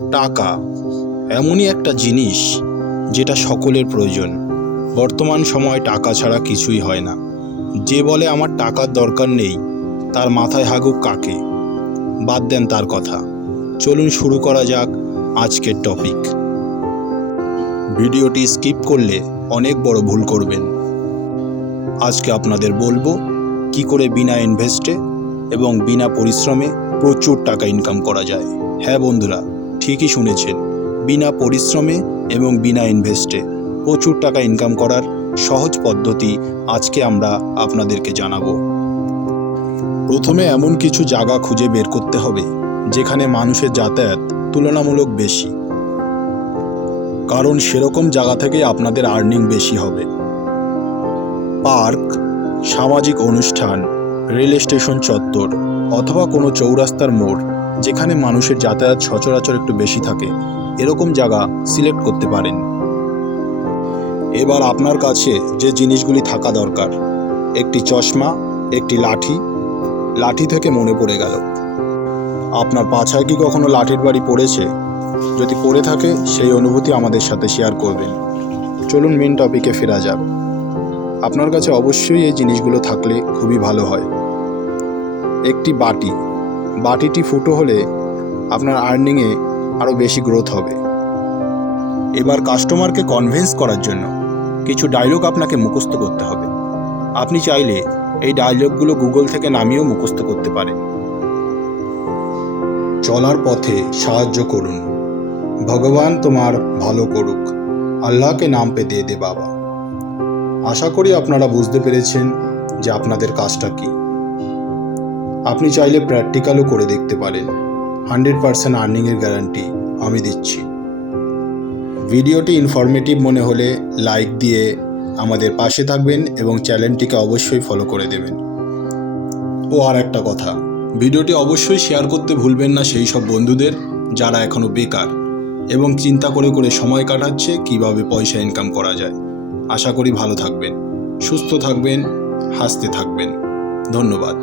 টাকা এমনই একটা জিনিস যেটা সকলের প্রয়োজন। বর্তমান সময় টাকা ছাড়া কিছুই হয় না। যে বলে আমার টাকার দরকার নেই তার মাথায় হাগুক কাকে। বাদ দেন তার কথা, চলুন শুরু করা যাক আজকের টপিক। ভিডিওটি স্কিপ করলে অনেক বড় ভুল করবেন। আজকে আপনাদের বলবো কি করে বিনা ইনভেস্টে এবং বিনা পরিশ্রমে প্রচুর টাকা ইনকাম করা যায়। হ্যাঁ বন্ধুরা, ঠিকই শুনেছেন, বিনা পরিশ্রমে এবং বিনা ইনভেস্টে প্রচুর টাকা ইনকাম করার সহজ পদ্ধতি আজকে আমরা আপনাদেরকে জানাবো। প্রথমে এমন কিছু জায়গা খুঁজে বের করতে হবে যেখানে মানুষের যাতায়াত তুলনামূলক বেশি, কারণ সেরকম জায়গা থেকে আপনাদের আর্নিং বেশি হবে। পার্ক, সামাজিক অনুষ্ঠান, রেল স্টেশন চত্বর অথবা কোনো চৌরাস্তার মোড় যেখানে মানুষের যাতায়াত সচরাচর একটু বেশি থাকে, এরকম জায়গা সিলেক্ট করতে পারেন। এবার আপনার কাছে যে জিনিসগুলি থাকা দরকার, একটি চশমা, একটি লাঠি। লাঠি থেকে মনে পড়ে গেল, আপনার পাছায় কি কখনো লাঠির বাড়ি পড়েছে? যদি পড়ে থাকে সেই অনুভূতি আমাদের সাথে শেয়ার করবেন। চলুন মেন টপিকে ফেরা যাক। আপনার কাছে অবশ্যই এই জিনিসগুলো থাকলে খুবই ভালো হয়। একটি বাটি, বাটিটি ফুটো হলে আপনার আর্নিংয়ে আরও বেশি গ্রোথ হবে। এবার কাস্টমারকে কনভিন্স করার জন্য কিছু ডায়লগ আপনাকে মুখস্থ করতে হবে। আপনি চাইলে এই ডায়লগগুলো গুগল থেকে নামিয়েও মুখস্থ করতে পারেন। চলার পথে সাহায্য করুন, ভগবান তোমার ভালো করুক, আল্লাহকে নাম পে দে দে বাবা। আশা করি আপনারা বুঝতে পেরেছেন যে আপনাদের কাজটা কি। আপনি চাইলে প্র্যাকটিক্যালও করে দেখতে পারেন। 100% আর্নিংয়ের গ্যারান্টি আমি দিচ্ছি। ভিডিওটি ইনফরমেটিভ মনে হলে লাইক দিয়ে আমাদের পাশে থাকবেন এবং চ্যানেলটিকে অবশ্যই ফলো করে দেবেন। ও আর একটা কথা, ভিডিওটি অবশ্যই শেয়ার করতে ভুলবেন না সেই সব বন্ধুদের যারা এখনও বেকার এবং চিন্তা করে করে সময় কাটাচ্ছে কিভাবে পয়সা ইনকাম করা যায়। আশা করি ভালো থাকবেন, সুস্থ থাকবেন, হাসতে থাকবেন। ধন্যবাদ।